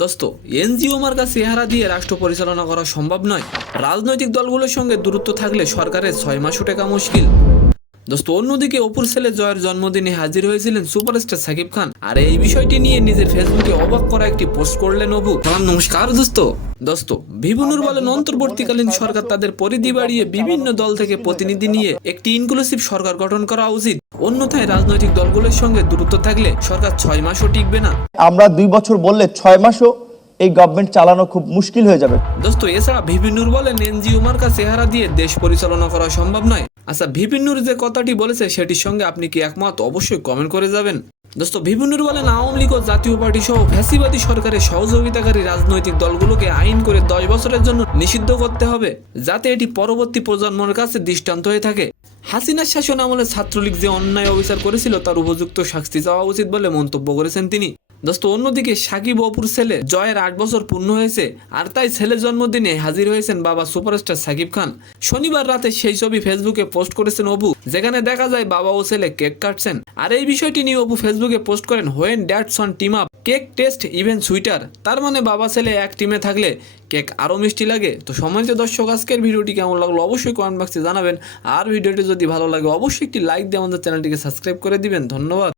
দোস্ত, এনজিও মার্কা চেহারা দিয়ে রাষ্ট্র পরিচালনা করা সম্ভব নয়। রাজনৈতিক দলগুলোর সঙ্গে দূরত্ব থাকলে সরকারের 6 মাসও টেকা মুশকিল। দোস্ত, অন্যদিকে অপুর ছেলে জয়ের জন্মদিনে হাজির হয়েছিলেন সুপারস্টার সাকিব খান, আর এই বিষয়টি নিয়ে নিজের ফেসবুকে অবাক করা একটি পোস্ট করলেন অপু। নমস্কার দোস্ত, ভিবুনুর বলেন অন্তর্বর্তীকালীন সরকার তাদের পরিধি বাড়িয়ে বিভিন্ন দল থেকে প্রতিনিধি নিয়ে একটি ইনক্লুসিভ সরকার গঠন করা উচিত। অন্যথায় রাজনৈতিক দলগুলোর সঙ্গে দূরত্ব থাকলে সরকার 6 মাসও টিকবে না। আমরা 2 বছর বললে 6 মাসও এই গভর্নমেন্ট চালানো খুব মুশকিল হয়ে যাবে। দোস্ত, এছাড়া ভিবিনুর বলেন এনজিও মার্কা চেহারা দিয়ে দেশ পরিচালনা করা সম্ভব নয়। আচ্ছা, ভিবিনুর যে কথাটি বলেছে সেটির সঙ্গে আপনি কি একমত? অবশ্যই কমেন্ট করে যাবেন। দোস্ত, ভিবিনুর বলেন আওয়ামী লীগ ও জাতীয় পার্টি সহ ফ্যাসিবাদী সরকারের সহযোগিতাকারী রাজনৈতিক দলগুলোকে আইন করে 10 বছরের জন্য নিষিদ্ধ করতে হবে, যাতে এটি পরবর্তী প্রজন্মের কাছে দৃষ্টান্ত হয়ে থাকে। হাসিনার শাসন আমলে ছাত্রলীগ যে অন্যায় অবিচার করেছিল তার উপযুক্ত শাস্তি চাওয়া উচিত বলে মন্তব্য করেছেন তিনি। দোস্ত, অন্যদিকে সাকিব অপুর ছেলে জয়ের 8 বছর পূর্ণ হয়েছে, আর তাই ছেলের জন্মদিনে হাজির হয়েছেন বাবা সুপারস্টার সাকিব খান। শনিবার রাতে সেই ছবি ফেসবুকে পোস্ট করেছেন অপু, যেখানে দেখা যায় বাবা ও ছেলে কেক কাটছেন। আর এই বিষয়টি নিয়ে অপু ফেসবুকে পোস্ট করেন, when dads on team up cake taste even sweeter. তার মানে বাবা ছেলে এক টিমে থাকলে কেক আরও মিষ্টি লাগে। তো সম্মানিত দর্শক, আজকের ভিডিওটি কেমন লাগলো অবশ্যই কমেন্ট বক্সে জানাবেন। আর ভিডিওটি যদি ভালো লাগে অবশ্যই একটি লাইক দিয়ে আমাদের চ্যানেলটিকে সাবস্ক্রাইব করে দিবেন। ধন্যবাদ।